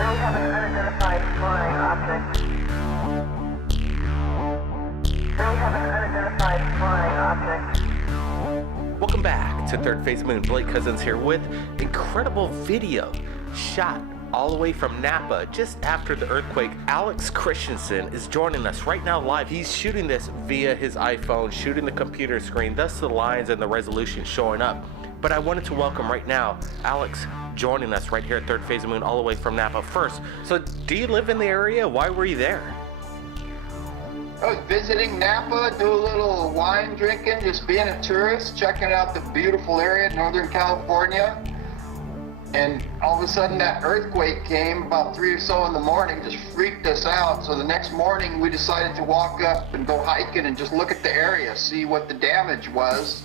have an unidentified flying object. We have an unidentified flying object. Welcome back to Third Phase Moon. Blake Cousins here with incredible video shot all the way from Napa just after the earthquake. Alex Christensen is joining us right now live. He's shooting this via his iPhone, shooting the computer screen, thus the lines and the resolution showing up. But I wanted to welcome right now Alex joining us right here at Third Phase Moon all the way from Napa first. So do you live in the area? Why were you there? I was visiting Napa, do a little wine drinking, just being a tourist, checking out the beautiful area, Northern California. And all of a sudden that earthquake came about 3 or so in the morning, just freaked us out. So the next morning we decided to walk up and go hiking and just look at the area, see what the damage was.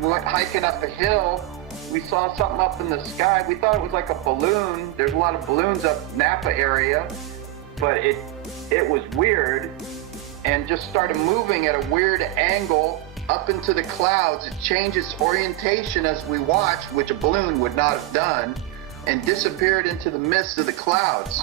We went hiking up a hill. We saw something up in the sky. We thought it was like a balloon. There's a lot of balloons up Napa area, but it was weird and just started moving at a weird angle up into the clouds. It changed its orientation as we watched, which a balloon would not have done, and disappeared into the midst of the clouds.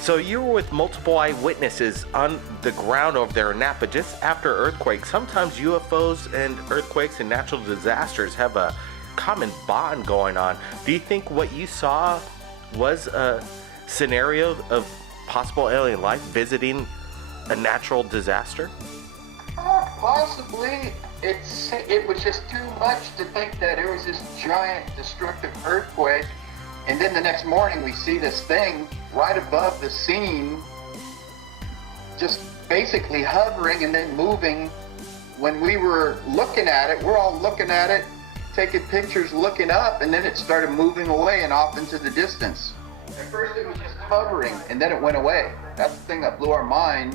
So you were with multiple eyewitnesses on the ground over there in Napa just after earthquakes. Sometimes UFOs and earthquakes and natural disasters have a common bond going on. Do you think what you saw was a scenario of possible alien life visiting a natural disaster? Possibly. It was just too much to think that it was this giant destructive earthquake, and then the next morning we see this thing right above the scene, just basically hovering and then moving. When we were looking at it, we're all looking at it, taking pictures, looking up, and then it started moving away and off into the distance. At first it was just hovering, and then it went away. That's the thing that blew our mind.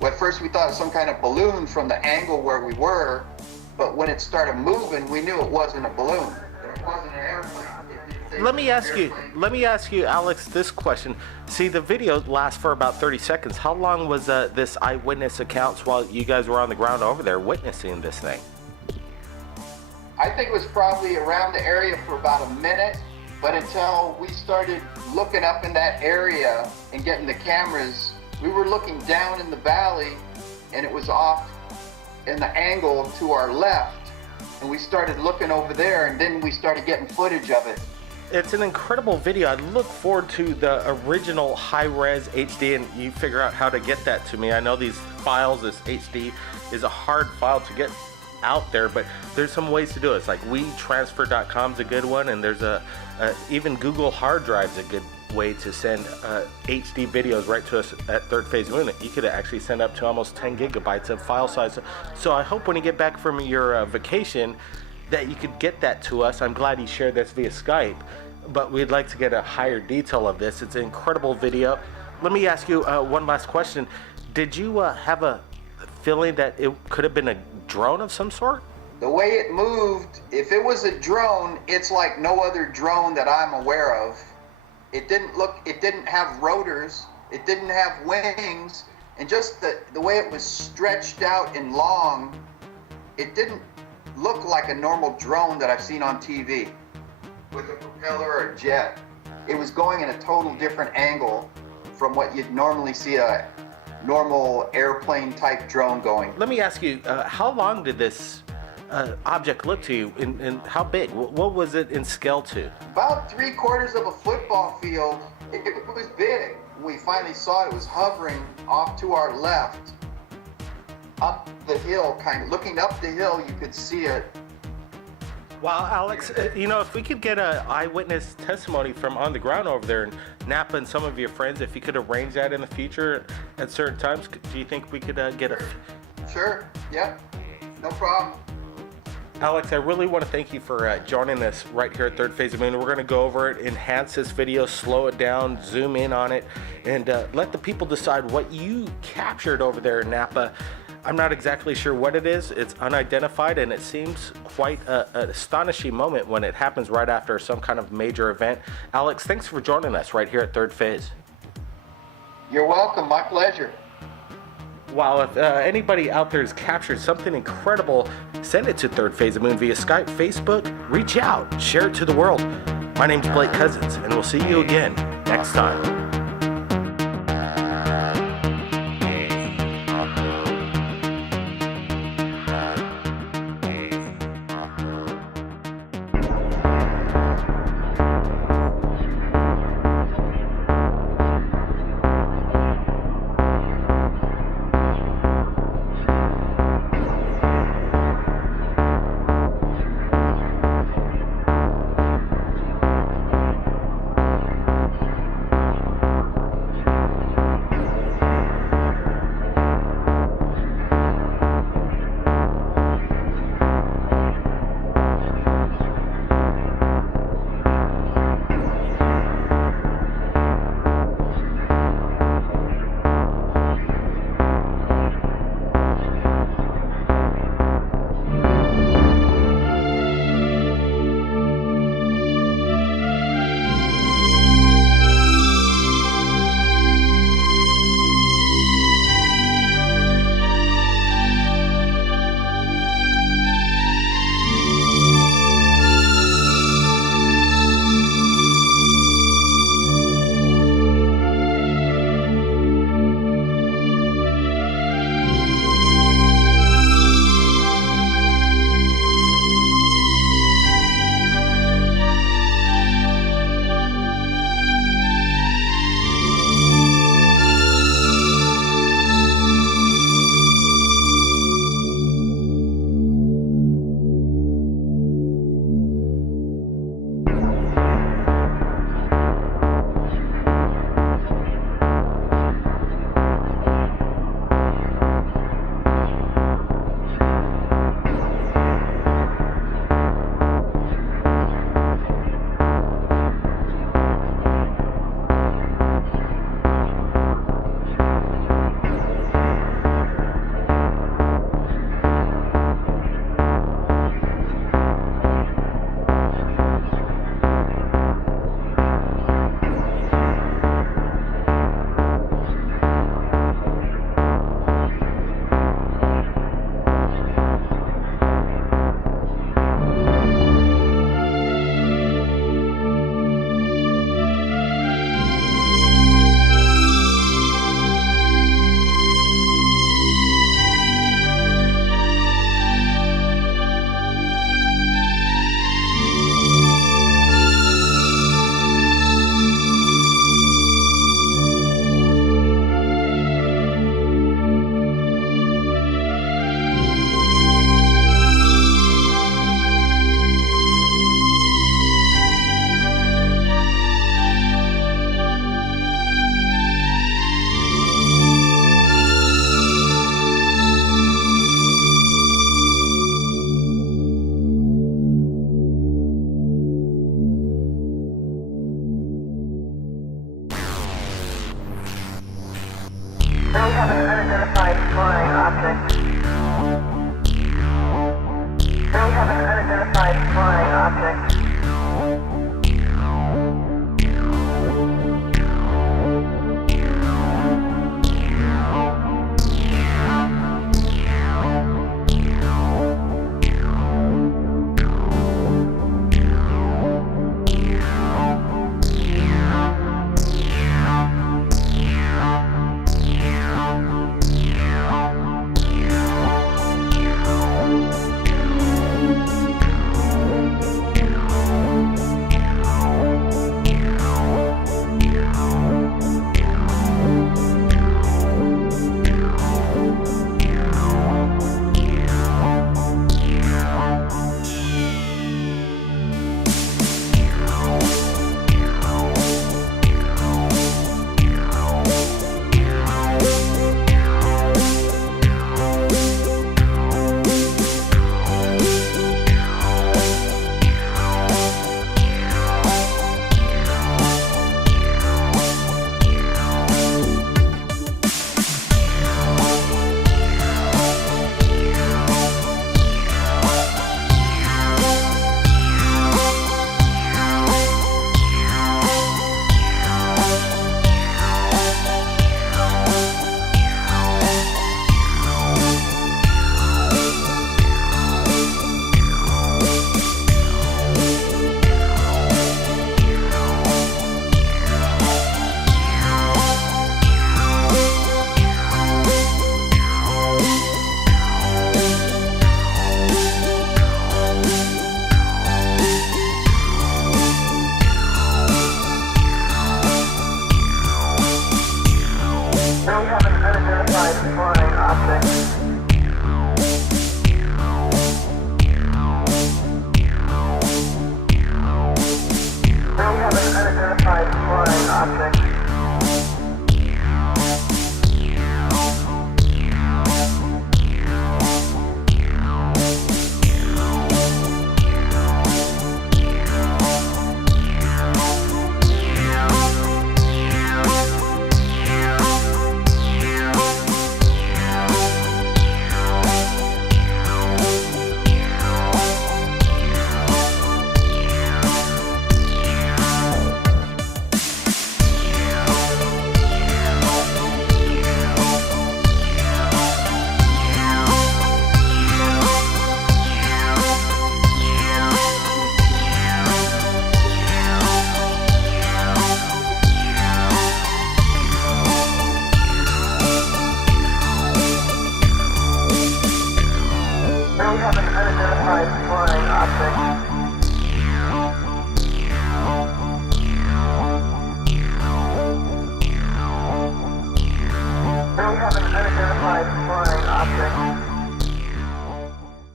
Well, at first we thought it was some kind of balloon from the angle where we were, but when it started moving, we knew it wasn't a balloon. It wasn't an airplane. Let me ask you, Alex, this question. See, the video lasts for about 30 seconds. How long was this eyewitness accounts while you guys were on the ground over there witnessing this thing? I think it was probably around the area for about a minute, but until we started looking up in that area and getting the cameras, we were looking down in the valley, and it was off in the angle to our left, and we started looking over there, and then we started getting footage of it. It's an incredible video. I look forward to the original high-res HD, and you figure out how to get that to me. I know these files, this HD is a hard file to get out there, but there's some ways to do it. It's like WeTransfer.com is a good one, and there's even Google hard drive's a good way to send HD videos right to us at Third Phase Moon. You could actually send up to almost 10 gigabytes of file size. So I hope when you get back from your vacation that you could get that to us. I'm glad you shared this via Skype, but we'd like to get a higher detail of this. It's an incredible video. Let me ask you one last question. Did you have a feeling that it could have been a drone of some sort? The way it moved, if it was a drone, it's like no other drone that I'm aware of. It didn't have rotors, it didn't have wings, and just the way it was stretched out and long, it didn't look like a normal drone that I've seen on TV with a propeller or a jet. It was going in a total different angle from what you'd normally see a normal airplane type drone going. Let me ask you, how long did this object look to you, and how big? What was it in scale to? About 3/4 of a football field. It was big. We finally saw it was hovering off to our left, up the hill, kind of looking up the hill. You could see it. Wow, Alex, if we could get an eyewitness testimony from on the ground over there in Napa and some of your friends, if you could arrange that in the future at certain times, do you think we could get a... Sure, yeah, no problem. Alex, I really want to thank you for joining us right here at Third Phase of Moon. We're going to go over it, enhance this video, slow it down, zoom in on it, and let the people decide what you captured over there in Napa. I'm not exactly sure what it is. It's unidentified, and it seems quite an astonishing moment when it happens right after some kind of major event. Alex, thanks for joining us right here at Third Phase. You're welcome. My pleasure. Wow, if anybody out there has captured something incredible, send it to Third Phase of Moon via Skype, Facebook, reach out, share it to the world. My name's Blake Cousins, and we'll see you again next time.